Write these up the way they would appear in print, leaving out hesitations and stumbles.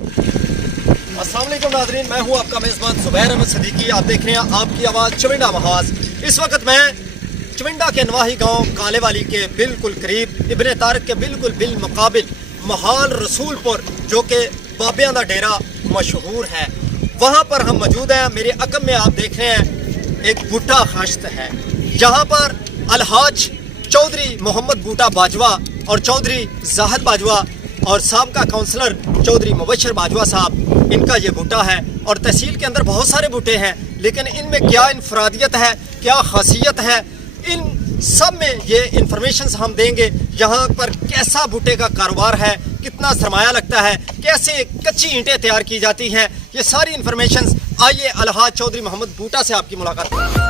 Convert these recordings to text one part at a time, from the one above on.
अस्सलाम वालेकुम नाज़रीन, मैं हूं आपका मेज़बान ज़ुबैर अहमद सिद्दीकी। आप देख रहे हैं आपकी आवाज़ चविंडा महाज। इस वक्त मैं चविंडा के नवाही गांव कालेवाली के बिल्कुल करीब इब्ने तारक के बिल्कुल बिल मुकाबिल महाल रसूलपुर, जो कि बाबियां दा डेरा मशहूर है, वहां पर हम मौजूद हैं। मेरे अकम में आप देख रहे हैं एक बूटा खाश्त है। यहाँ पर अलहाज चौधरी मोहम्मद बूटा बाजवा और चौधरी जाहिद बाजवा और साबका काउंसलर चौधरी मुबशर बाजवा साहब, इनका ये बूटा है। और तहसील के अंदर बहुत सारे बूटे हैं, लेकिन इनमें क्या इनफरादियत है, क्या खासियत है, इन सब में ये इंफॉर्मेशन हम देंगे। यहाँ पर कैसा बूटे का कारोबार है, कितना सरमाया लगता है, कैसे कच्ची ईंटें तैयार की जाती हैं, ये सारी इंफॉर्मेशन आइए अलहाज चौधरी मोहम्मद बूटा से आपकी मुलाकात।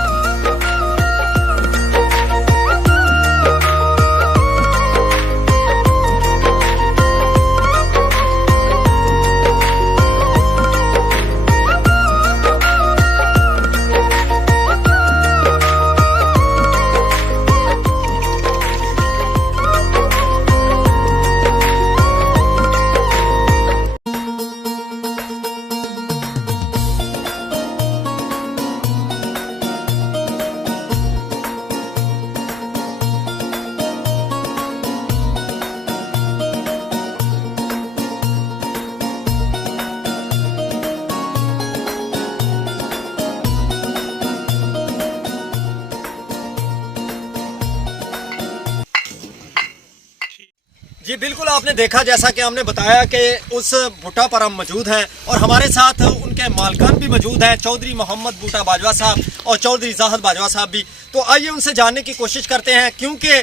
जी बिल्कुल, आपने देखा जैसा कि हमने बताया कि उस बूटा पर हम मौजूद हैं और हमारे साथ उनके मालकान भी मौजूद हैं, चौधरी मोहम्मद बूटा बाजवा साहब और चौधरी जाहिद बाजवा साहब भी। तो आइए उनसे जानने की कोशिश करते हैं, क्योंकि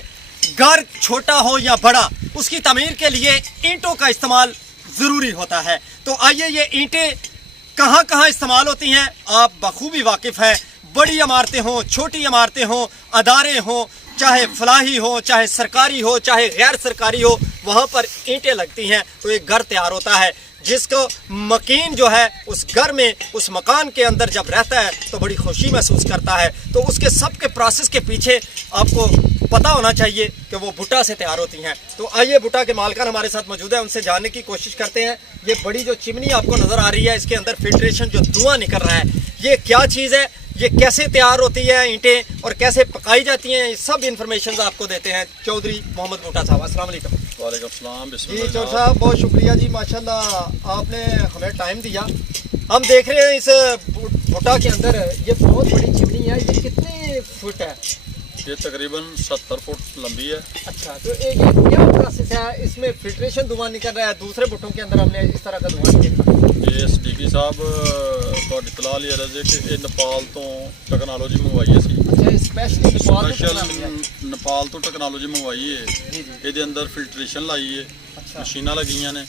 घर छोटा हो या बड़ा, उसकी तमीर के लिए ईंटों का इस्तेमाल ज़रूरी होता है। तो आइए ये ईंटें कहाँ कहाँ इस्तेमाल होती हैं आप बखूबी वाकिफ़ हैं। बड़ी इमारतें हों, छोटी इमारतें हों, अदारे हों, चाहे फलाही हो, चाहे सरकारी हो, चाहे गैर सरकारी हो, वहाँ पर ईंटें लगती हैं तो एक घर तैयार होता है, जिसको मकीन जो है उस घर में, उस मकान के अंदर जब रहता है तो बड़ी खुशी महसूस करता है। तो उसके सब के प्रोसेस के पीछे आपको पता होना चाहिए कि वो बूटा से तैयार होती हैं। तो आइए बूटा के मालकान हमारे साथ मौजूद है, उनसे जानने की कोशिश करते हैं। ये बड़ी जो चिमनी आपको नज़र आ रही है, इसके अंदर फिल्ट्रेशन जो धुआं निकल रहा है, ये क्या चीज़ है, ये कैसे तैयार होती है ईंटें और कैसे पकाई जाती हैं, सब इन्फॉर्मेशन आपको देते हैं चौधरी मोहम्मद बूटा साहब। अस्सलाम वालेकुम। वालेकुम सलाम। जी चौधरी साहब, बहुत शुक्रिया जी, माशाल्लाह आपने हमें टाइम दिया। हम देख रहे हैं इस बूटा के अंदर ये बहुत बड़ी चिमनी है, ये कितने फुट है? ये तकरीबन 70 फुट लंबी है। अच्छा, तो ये क्या प्रोसेस है? इसमें फिल्ट्रेशन धुआं निकल रहा है, दूसरे बूटों के अंदर हमने इस तरह का धुआं नहीं देखा। ये SDP साहब ਤੁਹਾਡੀ ਇਤਲਾਹ ਲਈ ਰਜੇ ਕਿ ਇਹ ਨੇਪਾਲ ਤੋਂ ਟੈਕਨੋਲੋਜੀ ਮੰਗਵਾਈ ਅਸੀਂ। अच्छा, स्पेशली ਨੇਪਾਲ ਤੋਂ ਟੈਕਨੋਲੋਜੀ ਮੰਗਵਾਈ ਹੈ। ਇਹਦੇ ਅੰਦਰ ਫਿਲਟਰੇਸ਼ਨ ਲਾਈ ਹੈ, ਮਸ਼ੀਨਾਂ ਲੱਗੀਆਂ ਨੇ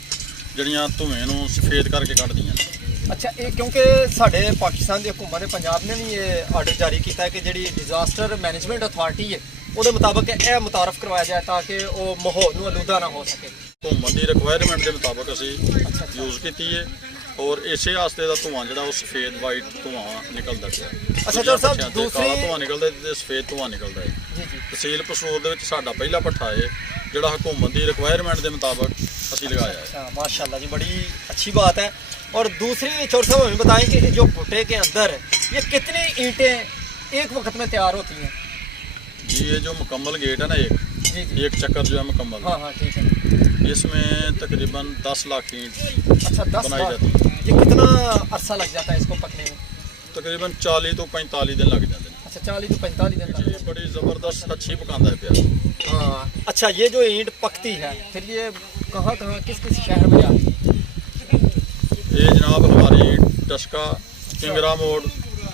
ਜਿਹੜੀਆਂ ਧੂਏ ਨੂੰ ਸਫੇਦ ਕਰਕੇ ਕੱਢਦੀਆਂ ਨੇ। अच्छा, ये क्योंकि साढ़े पाकिस्तान की हुकूमत पंजाब ने भी ये आर्डर जारी किया है कि जी डिजास्टर मैनेजमेंट अथॉरिटी है वो मुताबिक यह मुतारफ करवाया जाए ताकि वो माहौल में आलूदा ना हो सके। हुकूमत की रिक्वायरमेंट के मुताबिक असी यूज़ की है और इसे वास्ते का धुआं जो सफेद वाइट धुआं निकलता है। अच्छा चौधरी साहब, दूसरी धुआं निकलता है, सफेद धुआं निकलता है। तहसील पसरूर साडा पहला भट्ठा है जोड़ा हुकूमत की रिक्वायरमेंट के मुताबिक असी लगाया है। अच्छा, माशाल्लाह जी, बड़ी अच्छी बात है। और दूसरी चौधरी साहब हमें बताएं कि जो बूटे के अंदर ये कितनी ईंटें एक वक्त में तैयार होती हैं? जी ये जो मुकम्मल गेट है ना, एक चक्कर जो है मुकम्मल, हाँ हाँ ठीक है, इसमें तकरीबन 10 लाख ईंट अच्छा 10 बनाई लाख। जाती है। ये कितना अरसा लग जाता है इसको पकने में? तकरीबन 40 तो 45 दिन लग जाते हैं। अच्छा, 40 तो 45 दिन लग जी बड़ी ज़बरदस्त अच्छी पकाता है प्यार। हाँ। अच्छा, ये जो ईंट पकती है फिर ये कहाँ कहाँ किस किस शहर में जाती है? ये जनाब हमारी टस्का, किंगरा मोड़,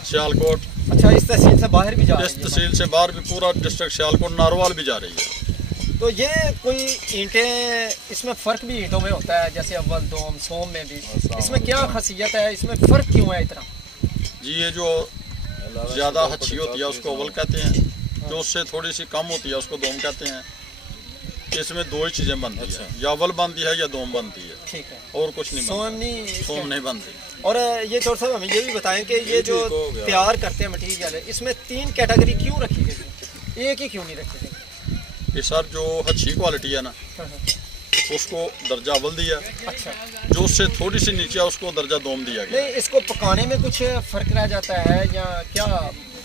सियालकोट, अच्छा इस तहसील से बाहर भी जा रही इस है? तहसील से बाहर भी पूरा डिस्ट्रिक्ट सियालकोट नारोवाल भी जा रही है। तो ये कोई ईंटें, इसमें फ़र्क भी ईंटों में होता है, जैसे अव्वल दोम सोम में भी, इसमें क्या खासियत है, इसमें फ़र्क क्यों है इतना? जी ये जो ज़्यादा अच्छी होती है उसको अव्वल कहते हैं, जो उससे थोड़ी सी कम होती है उसको दोम कहते हैं। इसमें दो ही चीज़ें बनती है, या अव्वल बनती है या दोम बनती है, ठीक है, और कुछ नहीं सोम नहीं बनती। और ये चौधरी साहब हमें ये भी बताएं कि ये जो तैयार करते हैं मटीरियल है, इसमें 3 कैटेगरी क्यों रखी गई है, एक ही क्यों नहीं रखी गई? ये सर जो अच्छी क्वालिटी है ना, उसको दर्जा अव्वल दिया। अच्छा, जो उससे थोड़ी सी नीचे है उसको दर्जा दोम दिया गया। नहीं इसको पकाने में कुछ फर्क रह जाता है या क्या?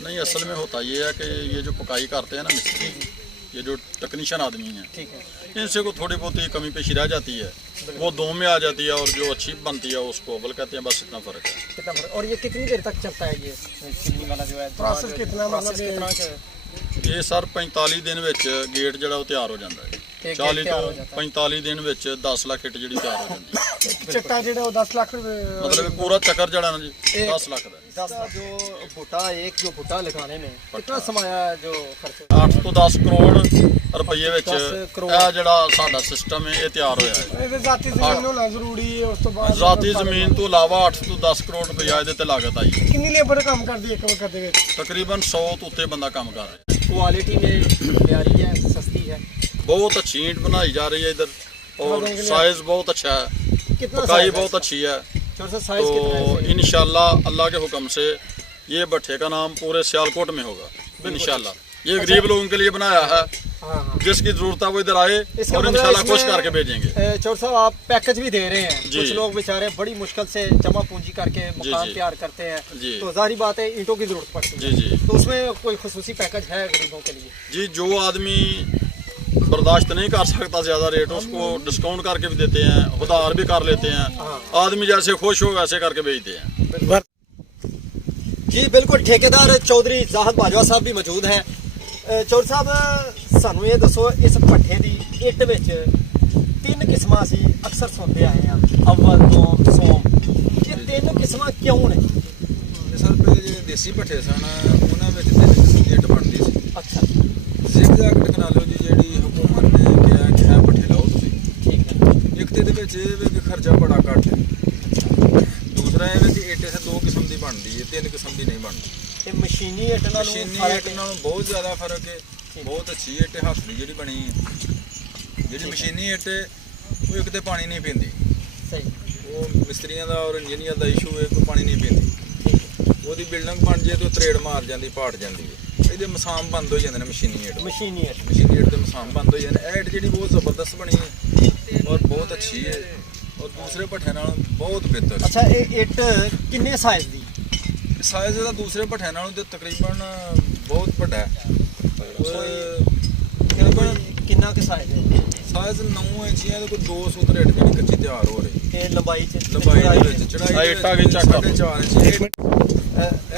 नहीं, असल में होता ये है कि ये जो पकाई करते हैं ना मिस्त्री, ये जो टेक्नीशियन आदमी हैं, ठीक है, इनसे को थोड़ी बहुत ही कमी पेशी रह जाती है, वो दोम में आ जाती है, और जो अच्छी बनती है उसको अव्वल कहते हैं। बस इतना फ़र्क है। कितना फर्क? और ये कितनी देर तक चलता है ये चिल्ली वाला जो है प्रोसेस कितना, प्रोसेस मतलब कितना ये सर 45 दिन ਵਿੱਚ ਗੇਟ ਜਿਹੜਾ ਉਹ ਤਿਆਰ ਹੋ ਜਾਂਦਾ ਹੈ। ਗੇਟ 40 ਤਿਆਰ ਹੋ ਤੋਂ ਜਾਂਦਾ ਹੈ। 45 ਦਿਨ ਵਿੱਚ 10 ਲੱਖ ਇੱਟ ਜਿਹੜੀ ਤਿਆਰ ਹੋ ਜਾਂਦੀ ਹੈ। चिट्टा जेड़ा वो 10 लाख रुपए मतलब ਇਹ ਪੂਰਾ ਚੱਕਰ ਜਿਹੜਾ ਨਾ ਜੀ ਇਹ 10 ਲੱਖ ਦਾ ਹੈ। जो भुट्टा एक जो भुट्टा लगाने में कितना समय आया जो खर्च? 8 ਤੋਂ 10 ਕਰੋੜ ਰੁਪਏ ਵਿੱਚ 10 ਕਰੋੜ। ਇਹ ਜਿਹੜਾ ਸਾਡਾ ਸਿਸਟਮ ਹੈ ਇਹ ਤਿਆਰ ਹੋਇਆ ਹੈ। ਇਹਦੇ ਜ਼ਾਤੀ ਜ਼ਮੀਨ ਹੋਣਾ ਜ਼ਰੂਰੀ ਹੈ। ਉਸ ਤੋਂ ਬਾਅਦ ਜ਼ਾਤੀ ਜ਼ਮੀਨ ਤੋਂ ਇਲਾਵਾ 8 ਤੋਂ 10 ਕਰੋੜ ਰੁਪਇਆ ਇਹਦੇ ਤੇ ਲਾਗਤ ਆਈ ਹੈ। ਕਿੰਨੀ ਲੇਬਰ ਕੰਮ ਕਰਦੀ ਹੈ ਇੱਕ ਵਕਤ ਦੇ ਵਿੱਚ? ਤਕਰੀਬਨ 100 ਤੋਂ ਉੱਤੇ ਬੰਦਾ ਕੰਮ ਕਰ ਰਿਹਾ ਹੈ। क्वालिटी में प्यारी है, सस्ती है, बहुत अच्छी ईंट बनाई जा रही है इधर, और साइज बहुत अच्छा है, कितना पकाई size है बहुत इसका? अच्छी है। छोटा सा साइज कितना है तो इसका? इंशाल्लाह अल्लाह के हुक्म से ये भट्ठे का नाम पूरे सियालकोट में होगा इंशाल्लाह। ये गरीब लोगों के लिए बनाया है, हाँ हाँ। जिसकी जरूरत है वो इधर आए इसका और मतलब इंशाल्लाह खुश इसमें, करके भेजेंगे। चौर साहब आप पैकेज भी दे रहे हैं। जी। कुछ लोग बेचारे बड़ी मुश्किल से जमा पूंजी करके मकान जी। तैयार करते हैं, जी। तो जाहिर बात है ईंटों की जरूरत पड़ती है। जी जी तो उसमें कोई खुसूसी पैकेज है गरीबों के लिए? जी, जो आदमी बर्दाश्त नहीं कर सकता ज़्यादा रेट, उसको डिस्काउंट करके भी देते हैं, उधार भी कर लेते हैं। हाँ। आदमी जैसे खुश हो वैसे करके भेजते हैं। जी बिल्कुल, ठेकेदार चौधरी जाहद बाजवा साहब भी मौजूद हैं। चौधरी साहब सानू ये दसो, इस भट्ठे की इट विच 3 किस्मां असी अक्सर सुनते आए हैं, अव्वल दोम सोम। ये 3 किस्मां क्यों ने? सर पहले ਜਿਹੜੇ ਦੇਸੀ ਭੱਠੇ ਸਨ ਉਹਨਾਂ ਵਿੱਚ 3 ਕਿਸਮ ਦੀ ਇੱਟ ਬਣਦੀ ਸੀ। अच्छा, ਜ਼ਿਗਜ਼ੈਗ ਟੈਕਨੋਲੋਜੀ ਜਿਹੜੀ ਹਕੂਮਤ ਨੇ ਕਿਹਾ ਕਿ ਇਹ ਭੱਠੇ ਲਾਓ ਤੁਸੀਂ। ठीक है, ਇੱਕ ਤੇ ਇਹਦੇ ਵਿੱਚ ਇਹ ਵੀ ਕਿ ਖਰਚਾ ਬੜਾ ਘੱਟ ਹੈ। ਦੂਸਰਾ ਇਹ ਵੀ ਕਿ ਇੱਟ ਇਹ 2 ਕਿਸਮ ਦੀ ਬਣਦੀ ਹੈ, 3 ਕਿਸਮ ਦੀ ਨਹੀਂ ਬਣਦੀ। ये मशीनी इट नालों ਮਸ਼ੀਨੀ फर्क ਇੱਟ है? ਨਾਲੋਂ ਬਹੁਤ ਜ਼ਿਆਦਾ ਫਰਕ ਹੈ। ਬਹੁਤ ਅੱਛੀ ਇੱਟ ਹੱਥ ਦੀ ਜਿਹੜੀ ਬਣੀ ਹੈ। ਜਿਹੜੀ ਮਸ਼ੀਨੀ ਇੱਟ ਹੈ, ਉਹ ਇੱਕ ਤੇ ਪਾਣੀ ਨਹੀਂ ਪੀਂਦੀ। सही, ਉਹ ਮਿਸਤਰੀਆਂ ਦਾ ਔਰ ਇੰਜੀਨੀਅਰ ਦਾ ਇਸ਼ੂ ਹੈ ਕਿ ਪਾਣੀ ਨਹੀਂ ਪੀਂਦੀ। ਉਹਦੀ ਬਿਲਡਿੰਗ ਬਣ ਜੇ ਤੇ ਉਹ ਤਰੇੜ ਮਾਰ ਜਾਂਦੀ, ਪਾੜ ਜਾਂਦੀ ਹੈ। ਇਹਦੇ ਮਸਾਮ ਬੰਦ ਹੋ ਜਾਂਦੇ ਨੇ ਮਸ਼ੀਨੀ ਇੱਟ। मशीनी इट। ਮਸ਼ੀਨੀ ਇੱਟ ਦੇ ਮਸਾਮ ਬੰਦ ਹੋ ਜਾਂਦੇ ਨੇ। ਇਹ ਇੱਟ ਜਿਹੜੀ ਬਹੁਤ ਜ਼ਬਰਦਸਤ ਬਣੀ ਹੈ ਔਰ ਬਹੁਤ ਅੱਛੀ ਹੈ ਔਰ ਦੂਸਰੇ ਭੱਠਿਆਂ ਨਾਲੋਂ ਬਹੁਤ ਬਿਹਤਰ ਹੈ। अच्छा, ये इट किन्ने साइज दी? ਸਾਈਜ਼ ਇਹਦਾ ਦੂਸਰੇ ਭੱਠਿਆਂ ਨਾਲੋਂ ਤੇ ਤਕਰੀਬਨ ਬਹੁਤ ਵੱਡਾ ਹੈ। ਤਕਰੀਬਨ किन्ना के साइज है? ਸਾਈਜ਼ 9 ਇੰਚੀਆਂ ਦੇ ਕੋਈ 2 ਸੂਤਰ ਇੱਟ ਜਿਹੜੀ ਕੱਚੀ ਤਿਆਰ ਹੋ ਰਹੀ ये लंबाई च ਲੰਬਾਈ ਦੇ ਵਿੱਚ ਚੜਾਈ ਇੱਟ ਆ ਗਈ, ਚੱਕ ਕਰੋ। 4.5 ਇੰਚ।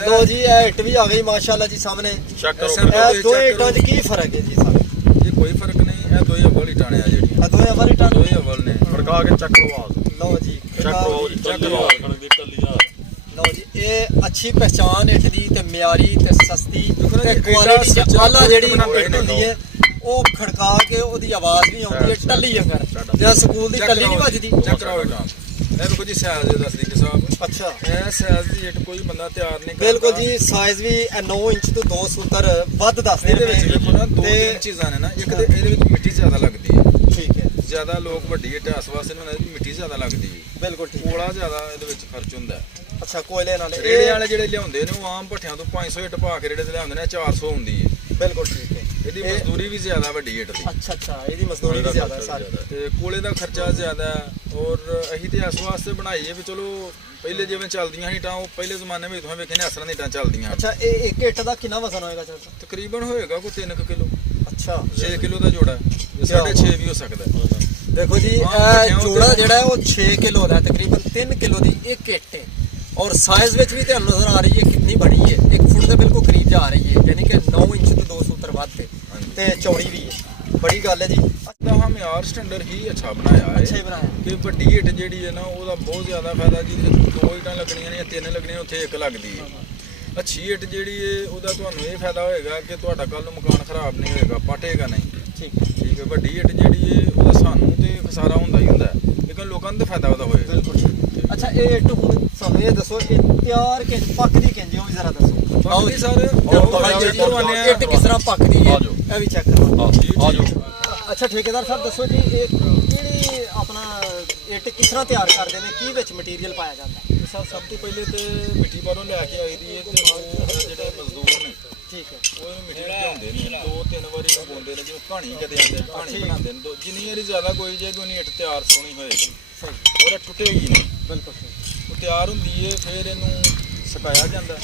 लो जी, ये इट भी आ गई माशाल्लाह जी सामने। चेक करो ऐसे- ਇਹ ਦੋ ਇੱਟਾਂ 'ਚ ਕੀ ਫਰਕ ਹੈ ਜੀ ਸਰ? ਇਹ ਕੋਈ ਫਰਕ ਨਹੀਂ। ਇਹ ਦੋਈ ਅਵਲ ਇਟਾਣੇ ਆ ਜਿਹੜੀਆਂ ਆ ਦੋਵੇਂ ਵਾਲੀ ਇੱਟਾਂ ਦੋਈ ਅਵਲ ਨੇ। खड़का के चेक करो आवाज, ਲਓ ਜੀ, चेक करो जी, चेक टल्ली करो। आवाज, कड़क दी टल्ली आवाज। ਲਓ ਜੀ, ਇਹ ਅੱਛੀ ਪਹਿਚਾਨ ਇੱਟ ਦੀ ਤੇ ਮਿਆਰੀ ਤੇ ਸਸਤੀ ਦੇਖੋ ਨਾ ਤੇ ਜੀ, ਕੁਆਲਿਟੀ ਇੱਟਾਂ ਚ ਆਲਾ ਜਿਹੜੀ ਬਣਾਉਂਦੇ ਇੱਟ ਨੇ ਹੁੰਦੀ ਹੈ, ਉਹ ਖੜਕਾ ਕੇ ਉਹਦੀ ਆਵਾਜ਼ ਵੀ ਆਉਂਦੀ ਹੈ ਟੱਲੀ ਅਗਰ ਜਾਂ ਸਕੂਲ ਦੀ ਟੱਲੀ ਨਹੀਂ ਵੱਜਦੀ। ਚੈੱਕ ਕਰਾਓ ਇਟਾਂ। ਇਹ ਦੇਖੋ ਜੀ ਸਾਈਜ਼ ਦੇ ਦੱਸਦੀ ਕਿ ਸਾਹਿਬ ਅੱਛਾ, ਇਹ ਸਾਈਜ਼ ਦੀ ਇੱਟ ਕੋਈ ਬੰਦਾ ਤਿਆਰ ਨਹੀਂ ਕਰਦਾ। ਬਿਲਕੁਲ ਜੀ, ਸਾਈਜ਼ ਵੀ 9 ਇੰਚ ਤੋਂ 2 ਸੂਤਰ ਵੱਧ ਦੱਸਦੇ ਇਹਦੇ ਵਿੱਚ ਨੇ ਦੇਖੋ ਨਾ 2-3 ਚੀਜ਼ਾਂ ਨੇ ਨਾ। ਇੱਕ ਤੇ ਇਹਦੇ ਵਿੱਚ ਮਿੱਟੀ ਜ਼ਿਆਦਾ ਲੱਗਦੀ ਹੈ। ਠੀਕ ਹੈ, ਜ਼ਿਆਦਾ ਲੋਕ ਵੱਡੀ ਇੱਟ ਇਸ ਵਾਸਤੇ ਨਹੀਂ ਬਣਾਉਂਦੇ, ਮਿੱਟੀ ਜ਼ਿਆਦਾ ਲੱਗਦੀ ਹੈ। ਬਿਲਕੁਲ ਠੀਕ। ਕੋਲਾ ਜ਼ਿਆਦਾ ਇਹਦੇ ਵਿੱਚ ਖਰਚ ਹੁੰਦਾ ਹੈ। ਅੱਛਾ, ਕੋਇਲੇ ਨਾਲ ਰੇੜੇ ਵਾਲੇ ਜਿਹੜੇ ਲਿਆਉਂਦੇ ਨੇ ਉਹ ਆਮ ਭੱਠਿਆਂ ਤੋਂ 500 ਇੱਟ ਪਾ ਕੇ ਰੇੜੇ ਤੇ ਲਿਆਉਂਦੇ ਨੇ, 400 ਹੁੰਦੀ ਹੈ। ਬਿਲਕੁਲ ਠੀਕ ਹੈ। ਇਹਦੀ ਇਹ- ਮਜ਼ਦੂਰੀ ਵੀ ਜ਼ਿਆਦਾ ਵੱਡੀ ਇੱਟ ਦੀ ਅੱਛਾ ਅੱਛਾ, ਇਹਦੀ ਮਜ਼ਦੂਰੀ ਵੀ ਜ਼ਿਆਦਾ ਹੈ ਸਾਰੀ। ਤੇ ਕੋਲੇ ਦਾ ਖਰਚਾ ਜ਼ਿਆਦਾ ਹੈ। ਔਰ ਅਸੀਂ ਤੇ ਇਸ ਵਾਸਤੇ ਬਣਾਈ ਹੈ ਵੀ ਚਲੋ ਪਹਿਲੇ ਜਿਵੇਂ ਚੱਲਦੀਆਂ ਸੀ ਇੱਟਾਂ, ਉਹ ਪਹਿਲੇ ਜ਼ਮਾਨੇ ਵਿੱਚ ਤੁਸੀਂ ਵੇਖੇ ਨੇ ਅਸਰਾਂ ਦੀਆਂ ਇੱਟਾਂ ਚੱਲਦੀਆਂ। ਅੱਛਾ, ਇਹ ਇੱਕ ਇੱਟ ਦਾ ਕਿੰਨਾ ਵਜ਼ਨ ਹੋਏਗਾ ਸਰ? ਤਕਰੀਬਨ ਹੋਏਗਾ ਕੋਈ 3 ਕਿਲੋ, ਅੱਛਾ, 6 ਕਿਲੋ ਦਾ ਜੋੜਾ, 6.5 ਵੀ ਹੋ ਸਕਦਾ ਹੈ। ਦੇਖੋ ਜੀ, ਹਾਂ, ਇਹ ਜੋੜਾ ਜਿਹੜਾ ਹੈ ਉਹ 6 ਕਿਲੋ ਦਾ, ਤਕਰੀਬਨ 3 ਕਿਲੋ ਦੀ ਇੱਕ ਇੱਟ ਹੈ। ਔਰ ਸਾਈਜ਼ ਵਿੱਚ ਵੀ ਤੁਹਾਨੂੰ ਨਜ਼ਰ ਆ ਰਹੀ ਹੈ ਕਿੰਨੀ ਬੜੀ ਹੈ, 1 ਫੁੱਟ ਦੇ ਬਿਲਕੁਲ ਕਰੀਬ ਜਾ ਰਹੀ ਹੈ, ਯਾਨੀ ਕਿ 9 ਇੰਚ ਤੋਂ 2 ਸੂਤਰ ਵੱਧ ਤੇ ਚੌੜੀ ਵੀ ਹੈ। ਬੜੀ ਗੱਲ ਹੈ ਜੀ। ਦਾ ਹਮਿਆਰ ਸਟੈਂਡਰਡ ਹੀ ਅੱਛਾ ਬਣਾਇਆ ਹੈ ਅੱਛਾ ਹੀ ਬਣਾਇਆ। ਕਿ ਵੱਡੀ ਇੱਟ ਜਿਹੜੀ ਹੈ ਨਾ ਉਹਦਾ ਬਹੁਤ ਜ਼ਿਆਦਾ ਫਾਇਦਾ ਜੀ। 2 ਇੱਟਾਂ ਲੱਗਣੀਆਂ ਨੇ ਜਾਂ 3 ਲੱਗਣੀਆਂ, ਉੱਥੇ 1 ਲੱਗਦੀ ਹੈ। ਅੱਛੀ ਇੱਟ ਜਿਹੜੀ ਹੈ ਉਹਦਾ ਤੁਹਾਨੂੰ ਇਹ ਫਾਇਦਾ ਹੋਏਗਾ ਕਿ ਤੁਹਾਡਾ ਕੱਲ ਨੂੰ ਮਕਾਨ ਖਰਾਬ ਨਹੀਂ ਹੋਏਗਾ, ਪਾਟੇਗਾ ਨਹੀਂ। ਠੀਕ ਹੈ, ਠੀਕ ਹੈ। ਵੱਡੀ ਇੱਟ ਜਿਹੜੀ ਹੈ ਉਹਦਾ ਸਾਨੂੰ ਤੇ ਖਸਾਰਾ ਹੁੰਦਾ ਹੀ ਹੁੰਦਾ ਹੈ, ਲੇਕਿਨ ਲੋਕਾਂ ਨੂੰ ਤਾਂ ਫਾਇਦਾ ਉਹਦਾ ਹੋਏਗਾ। ਬਿਲਕੁਲ। ਅੱਛਾ, ਇਹ ਇੱਟ ਹੁਣ ਸਾਨੂੰ ਇਹ ਦੱਸੋ, ਇਹ ਤਿਆਰ ਕਿ ਪੱਕਦੀ ਕਿੰਜ, ਉਹ ਵੀ ਜ਼ਰਾ ਦੱਸੋ। ਆਓ ਜੀ ਸਰ, ਇੱਟ ਕਿਸ ਤਰ੍ਹਾਂ ਪੱਕਦੀ ਹੈ ਇਹ ਵੀ ਚੈੱਕ ਕਰੋ। आ जाओ। ਅੱਛਾ ਠੇਕੇਦਾਰ ਸਾਹਿਬ ਦੱਸੋ ਜੀ, ਇਹ ਕਿਹੜੀ ਆਪਣਾ ਇੱਟ ਕਿਸ ਤਰ੍ਹਾਂ ਤਿਆਰ ਕਰਦੇ ਨੇ, ਕੀ ਵਿੱਚ ਮਟੀਰੀਅਲ ਪਾਇਆ ਜਾਂਦਾ? ਇਹ ਸਭ ਤੋਂ ਪਹਿਲੇ ਤੇ ਮਿੱਟੀ ਬਾਹਰੋਂ ਲੈ ਕੇ ਆਈ ਦੀ ਹੈ ਤੇ ਉਹ ਜਿਹੜੇ ਮਜ਼ਦੂਰ ਨੇ ਠੀਕ ਹੈ, ਉਹ ਇਹਨੂੰ ਮਿੱਟੀ ਲਿਆਉਂਦੇ ਨੇ, 2-3 ਵਾਰੀ ਲਗਾਉਂਦੇ ਨੇ, ਜਿਵੇਂ ਕਹਾਣੀ ਕਦੇ ਆਉਂਦੇ ਕਹਾਣੀ ਬਣਾਉਂਦੇ ਨੇ, ਜਿੰਨੀ ਵਾਰੀ ਜ਼ਿਆਦਾ ਕੋਈ ਜੇ ਕੋਈ ਇੱਟ ਤਿਆਰ ਸੋਹਣੀ ਹੋਏਗੀ ਸਹੀ, ਔਰ ਟੁੱਟੇਗੀ ਨਹੀਂ। ਬਿਲਕੁਲ ਸਹੀ। ਉਹ ਤਿਆਰ ਹੁੰਦੀ ਹੈ, ਫਿਰ ਇਹਨੂੰ ਸੁਕਾਇਆ ਜਾਂਦਾ,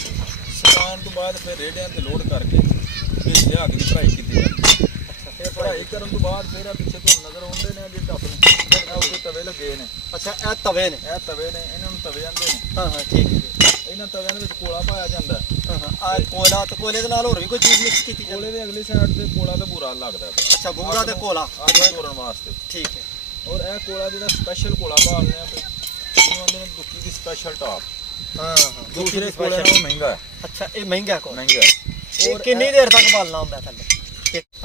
ਸੁਕਾਉਣ ਤੋਂ ਬਾਅਦ ਫਿਰ ਰੇੜਿਆਂ ਤੇ ਲੋਡ ਕਰਕੇ ਫਿਰ ਲਿਆ ਕੇ ਭਰਾਈ ਕੀਤੀ ਜਾਂਦੀ ਹੈ। ਫਿਰ ਭਰਾਈ ਕਰਨ ਤੋਂ ਬਾਅਦ ਫਿਰ ਆ ਪਿੱਛੇ ਤੋਂ ਨਜ਼ਰ ਆਉਂਦੇ ਨੇ ਜਿਹੜੇ ਆਪਣੇ ਇਹ ਉੱਤੇ ਤਵੇ ਲੱਗੇ ਨੇ। ਅੱਛਾ, ਇਹ ਤਵੇ ਨੇ? ਇਹ ਤਵੇ ਨੇ, ਇਹਨਾਂ ਨੂੰ ਤਵੇ ਆਂਦੇ ਨੇ। ਹਾਂ ਹਾਂ, ਠੀਕ ਹੈ। ਇਹਨਾਂ ਤਵਿਆਂ ਦੇ ਵਿੱਚ ਕੋਲਾ ਪਾਇਆ ਜਾਂਦਾ। ਹਾਂ ਹਾਂ, ਆ ਕੋਲਾ ਤੇ ਕੋਲੇ ਦੇ ਨਾਲ ਹੋਰ ਵੀ ਕੋਈ ਚੀਜ਼ ਮਿਕਸ ਕੀਤੀ ਜਾਂਦੀ? ਕੋਲੇ ਦੇ ਅਗਲੀ ਸਾਈਡ ਤੇ ਕੋਲਾ ਤੇ ਬੂਰਾ ਲੱਗਦਾ ਹੈ। ਅੱਛਾ, ਬੂਰਾ ਤੇ ਕੋਲਾ ਅੱਗ ਤੋੜਨ ਵਾਸਤੇ। ਠੀਕ ਹੈ। ਔਰ ਇਹ ਕੋਲਾ ਜਿਹੜਾ ਸਪੈਸ਼ਲ ਕੋਲਾ ਭਾਲਦੇ ਆ ਇਹਨੂੰ ਆਂਦੇ ਨੇ ਦੁੱਕੀ ਦੀ ਸਪੈਸ਼ਲ ਟਾਪ। ਹਾਂ ਹਾਂ, ਦੂਸਰੇ ਕੋਲੇ ਨਾਲੋਂ ਮਹਿੰਗਾ ਹੈ। ਅੱਛਾ, ਇਹ ਮਹਿੰਗਾ ਕੋਲਾ। ਮਹਿੰਗਾ ਹੈ। ਇਹ ਕਿੰਨੀ ਦੇਰ ਤੱਕ ਬਾਲਣਾ ਹੁੰਦਾ ਥੱਲੇ?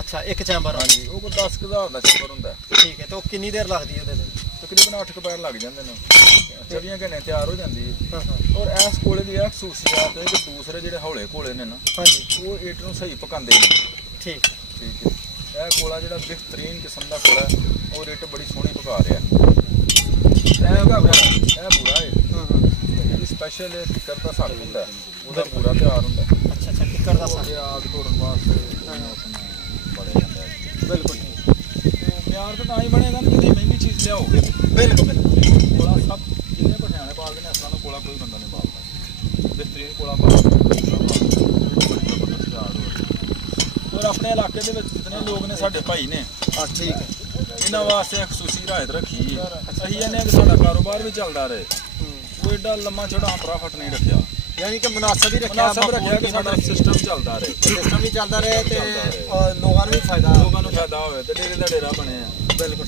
ਅੱਛਾ, ਇੱਕ ਚੈਂਬਰ? ਹਾਂਜੀ, ਉਹ ਕੋਈ 10,000 ਦਾ ਚੱਕਰ ਹੁੰਦਾ ਹੈ। ਠੀਕ ਹੈ, ਤੇ ਉਹ ਕਿੰਨੀ ਦੇਰ ਲੱਗਦੀ ਹੈ ਉਹਦੇ ਤੇ? ਤਕਰੀਬਨ 8 ਪੈਰ ਲੱਗ ਜਾਂਦੇ ਨੇ। 24 ਘੰਟੇ ਤਿਆਰ ਹੋ ਜਾਂਦੀ ਹੈ। ਹਾਂ ਹਾਂ, ਔਰ ਇਸ ਕੋਲੇ ਦੀ ਇਹ ਖੂਸੀਅਤ ਹੈ ਕਿ ਦੂਸਰੇ ਜਿਹੜੇ ਹੌਲੇ ਕੋਲੇ ਨੇ ਨਾ, ਹਾਂਜੀ, ਉਹ ਇੱਟ ਨੂੰ ਸਹੀ ਪਕਾਉਂਦੇ ਨੇ। ਠੀਕ। ਠੀਕ ਹੈ। ਇਹ ਕੋਲਾ ਜਿਹੜਾ ਬਿਹਤਰੀਨ ਕਿਸਮ ਦਾ ਕੋਲਾ ਹੈ, ਉਹ ਇੱਟ ਬੜੀ ਸੋਹਣੀ ਪਕਾ ਰਿਹਾ। ਇਹ ਬੂਰਾ ਹੈ। ਹਾਂ ਹਾਂ, ਇਹਦੀ ਸਪੈਸ਼ਲ ਟਿੱਕਰ ਦਾ ਸੜ ਹੁੰਦਾ ਹੈ, ਉਹਦਾ ਪੂਰਾ ਤਿਆਰ ਹੁੰਦਾ ਹੈ। ਅੱਛਾ ਅੱਛਾ, ਟਿੱਕਰ ਦਾ ਸਾਗ। ਇਹ ਆਗ ਤੋੜਨ ਵਾਸਤੇ ਬਣਿਆ ਜਾਂਦਾ ਹੈ। ਬਿਲਕੁਲ ਠੀਕ। ਮਿਆਰ ਤਾਂ ਤਾਂ ਹੀ ਬਣੇਗਾ ਨਾ ਜੇ ਮਹਿੰਗੀ ਚੀਜ਼ ਲਿਆਓਗੇ। ਬਿਲਕੁਲ ਬਿਲਕੁਲ। ਕੋਲਾ ਸਭ ਜਿੰਨੇ ਪਠਿਆਣੇ ਪਾਲਦੇ ਨੇ, ਇਸ ਤਰ੍ਹਾਂ ਦਾ ਕੋਲਾ ਕੋਈ ਬੰਦਾ ਨਹੀਂ ਪਾਲਦਾ। ਬਿਹਤਰੀਨ ਕੋਲਾ ਪਾਲਦਾ। ਔਰ ਆਪਣੇ ਇਲਾਕੇ ਦੇ ਵਿੱਚ ਜਿਤਨੇ ਲੋਕ ਨੇ ਸਾਡੇ ਭਾਈ ਨੇ, ਹਾਂ ਠੀਕ ਹੈ। ਇਹਨਾਂ ਵਾਸਤੇ ਇੱਕ ਖੁਸ਼ੀ ਰਾਇਤ ਰੱਖੀ। ਅਸੀਂ ਇਹਨੇ ਕਿ ਸਾਡਾ ਕਾਰੋਬਾਰ ਵੀ ਚੱਲਦਾ ਰਹੇ, ਕੋਈ ਏਡਾ ਲੰਮਾ ਚੌੜਾ ਫਟਾਫਟ ਨਹੀਂ ਰੱਖਿਆ। ਯਾਨੀ ਕਿ ਮੁਨਾਸਬ ਹੀ ਰੱਖਿਆ, ਮੁਨਾਸਬ ਰੱਖਿਆ ਕਿ ਸਾਡਾ ਸਿਸਟਮ ਚੱਲਦਾ ਰਹੇ, ਸਿਸਟਮ ਵੀ ਚੱਲਦਾ ਰਹੇ ਤੇ ਲੋਕਾਂ ਨੂੰ ਵੀ ਫਾਇਦਾ ਹੋਵੇ ਤੇ ਡੇਰੇ ਦਾ ਡੇਰਾ ਬਣੇ ਆ। ਬਿਲਕੁਲ।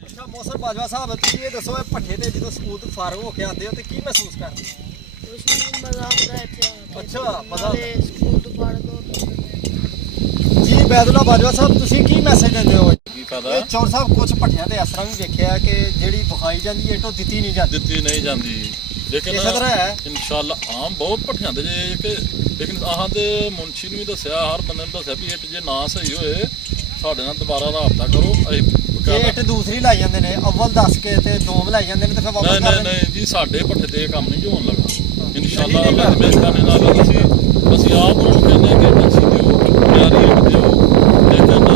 ਅੱਛਾ ਮੌਸਮ ਬਾਜਵਾ ਸਾਹਿਬ, ਤੁਸੀਂ ਇਹ ਦੱਸੋ, ਇਹ ਭੱਠੇ ਤੇ ਜਦੋਂ ਸਕੂਲ ਤੋਂ ਫਾਰਗ ਹੋ ਕੇ ਆਉਂਦੇ ਹੋ ਤੇ ਕੀ ਮਹਿਸੂਸ ਕਰਦੇ ਹੋ? ਮਜ਼ਾ ਆਉਂਦਾ ਹੈ ਇੱਥੇ। ਅੱਛਾ, ਮਜ਼ਾ ਸਕੂਲ ਤੋਂ ਪੜ੍ਹ ਦੋ। ਜੀ ਬੈਦੁੱਲਾ ਬਾਜਵਾ ਸਾਹਿਬ, ਤੁਸੀਂ ਕੀ ਮੈਸੇਜ ਦਿੰਦੇ ਹੋ? ਕੀ ਫਾਇਦਾ ਇਹ ਚੌਰ ਸਾਹਿਬ ਕੁਝ ਭੱਠਿਆਂ ਦੇ ਇਸ ਤਰ੍ਹਾਂ ਵੀ ਵੇਖਿਆ ਕਿ ਜਿਹੜੀ ਵਿਖਾਈ ਜਾਂਦੀ ਹੈ ਇੱਟੋਂ ਦਿੱਤੀ ਨਹੀਂ ਜਾਂਦੀ। ਦਿੱਤੀ ਨਹੀਂ ਜਾਂਦੀ, ਲੇਕਿਨ ਇਸੇ ਤਰ੍ਹਾਂ ਹੈ। ਇਨਸ਼ਾਅੱਲਾ ਆਮ ਬਹੁਤ ਭੱਠਿਆਂ ਦੇ ਜੇ ਕਿ, ਲੇਕਿਨ ਆਹਾਂ ਦੇ ਮੁਨਸ਼ੀ ਨੂੰ ਵੀ ਦੱਸਿਆ, ਹਰ ਬੰਦੇ ਨੂੰ ਦੱਸਿਆ ਵੀ ਇੱਟ ਜੇ ਨਾ ਸਹੀ ਹੋਏ ਸਾਡੇ ਨਾਲ ਦੁਬਾਰਾ ਰਾਬਤਾ ਕਰੋ। ਅਸੀਂ ਇਹ ਇੱਟ ਦੂਸਰੀ ਲਾਈ ਜਾਂਦੇ ਨੇ, ਅਵਲ ਦੱਸ ਕੇ ਤੇ ਦੋਮ ਲਾਈ ਜਾਂਦੇ ਨੇ ਤੇ ਫਿਰ ਵਾਪਸ ਨਹੀਂ ਕਰ ਨਹੀਂ ਦਿੰਦੇ ਨੇ। ਨਹੀਂ ਜੀ, ਸਾਡੇ ਭੱਠੇ ਤੇ ਇਹ ਕੰਮ ਨਹੀਂ ਹੋਣ ਲੱਗਾ। ਇਨਸ਼ਾਅੱਲਾ ਅੱਲਾਹ ਦੀ ਮਿਹਰਬਾਨੀ ਨਾਲ ਅਸੀਂ ਆਪ ਉਹਨਾਂ ਨੂੰ ਕਹਿੰਦੇ ਹਾਂ ਕਿ ਅੱਛੀ ਦਿਓ, ਪਿਆਰੀ ਇੱਟ ਦਿਓ, ਲੇਕਿन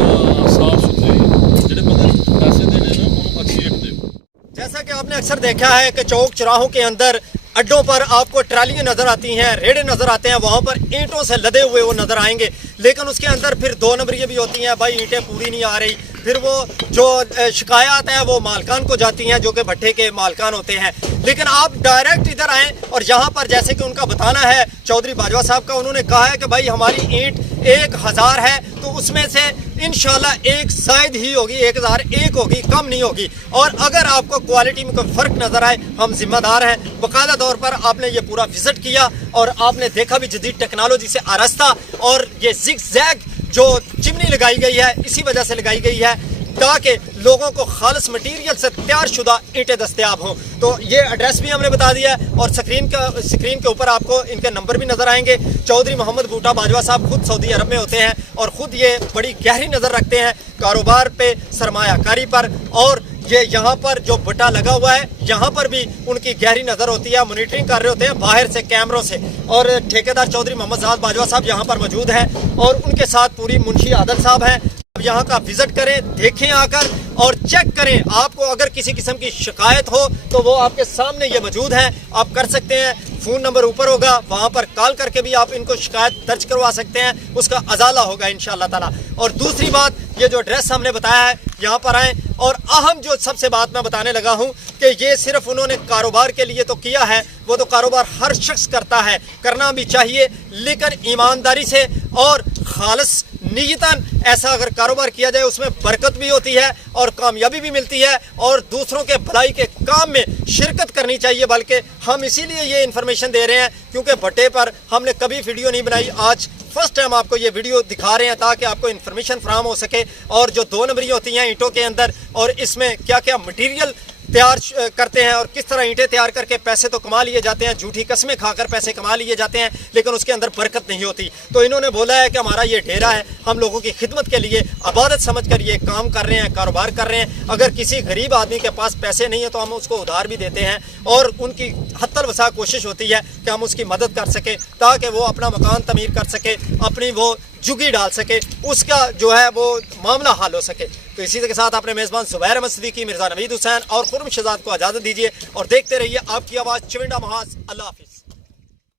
ਸਾਫ ਸੁਥਰੀ, ਜਿਹੜੇ ਬੰਦੇ ਪੈਸੇ देने ना उनको अच्छी एक दो। जैसा कि आपने अक्सर देखा है कि चौक चौराहों के अंदर अड्डों पर आपको ट्रालियां नजर आती हैं, रेड़े नजर आते हैं, वहां पर ईंटों से लदे हुए वो नजर आएंगे, लेकिन उसके अंदर फिर 2 नंबरियां भी होती हैं, भाई ईंटें पूरी नहीं आ रही। फिर वो जो शिकायत है वो मालकान को जाती हैं, जो कि भट्टे के मालकान होते हैं। लेकिन आप डायरेक्ट इधर आएँ और यहाँ पर जैसे कि उनका बताना है चौधरी बाजवा साहब का, उन्होंने कहा है कि भाई हमारी ईंट 1000 है तो उसमें से इंशाल्लाह एक शायद ही होगी, 1001 होगी, कम नहीं होगी। और अगर आपको क्वालिटी में कोई फ़र्क नज़र आए, हम जिम्मेदार हैं। बाकायदा तौर पर आपने ये पूरा विज़िट किया और आपने देखा भी जदीद टेक्नोलॉजी से आरास्ता, और ये ज़िग-ज़ैग जो चिमनी लगाई गई है इसी वजह से लगाई गई है ताकि लोगों को खालिस मटीरियल से तैयार शुदा ईंटें दस्तयाब हों। तो ये एड्रेस भी हमने बता दिया है और स्क्रीन के ऊपर आपको इनके नंबर भी नज़र आएंगे। चौधरी मोहम्मद बूटा बाजवा साहब खुद सऊदी अरब में होते हैं और ख़ुद ये बड़ी गहरी नज़र रखते हैं कारोबार पे, सरमायाकारी पर, और ये यहाँ पर जो भट्टा लगा हुआ है यहाँ पर भी उनकी गहरी नज़र होती है, मॉनिटरिंग कर रहे होते हैं बाहर से कैमरों से। और ठेकेदार चौधरी मोहम्मद ज़ाद बाजवा साहब यहाँ पर मौजूद हैं और उनके साथ पूरी मुंशी आदल साहब हैं। यहाँ का विजिट करें, देखें आकर और चेक करें। आपको अगर किसी किस्म की शिकायत हो तो वो आपके सामने ये मौजूद हैं, आप कर सकते हैं। फ़ोन नंबर ऊपर होगा, वहाँ पर कॉल करके भी आप इनको शिकायत दर्ज करवा सकते हैं, उसका अजाला होगा इंशाअल्लाह ताला। और दूसरी बात, ये जो एड्रेस हमने बताया है यहाँ पर आएँ। और अहम जो सबसे बात मैं बताने लगा हूँ कि ये सिर्फ उन्होंने कारोबार के लिए तो किया है, वो तो कारोबार हर शख्स करता है, करना भी चाहिए, लेकिन ईमानदारी से और खालिस नियतन ऐसा अगर कारोबार किया जाए उसमें बरकत भी होती है और कामयाबी भी मिलती है और दूसरों के भलाई के काम में शिरकत करनी चाहिए। बल्कि हम इसीलिए ये इन्फॉर्मेशन दे रहे हैं क्योंकि भट्टे पर हमने कभी वीडियो नहीं बनाई, आज फर्स्ट टाइम आपको ये वीडियो दिखा रहे हैं ताकि आपको इन्फॉर्मेशन फराहम हो सके। और जो 2 नंबरी होती हैं ईंटों के अंदर और इसमें क्या क्या मटीरियल तैयार करते हैं और किस तरह ईंटें तैयार करके पैसे तो कमा लिए जाते हैं, झूठी कस्में खाकर पैसे कमा लिए जाते हैं, लेकिन उसके अंदर बरकत नहीं होती। तो इन्होंने बोला है कि हमारा ये डेरा है, हम लोगों की खिदमत के लिए इबादत समझ कर ये काम कर रहे हैं, कारोबार कर रहे हैं। अगर किसी गरीब आदमी के पास पैसे नहीं है तो हम उसको उधार भी देते हैं और उनकी हत्तल वसा कोशिश होती है कि हम उसकी मदद कर सकें ताकि वो अपना मकान तमीर कर सके, अपनी वो झुग्गी डाल सके, उसका जो है वो मामला हल हो सके। तो इसी के साथ अपने मेज़बान ज़ुबैर अहमद सिद्दीकी, मिर्ज़ा नवीद हुसैन और खुर्रम शहजाद को इजाज़त दीजिए और देखते रहिए आपकी आवाज़ चविंडा महाज। अल्लाह हाफिज़।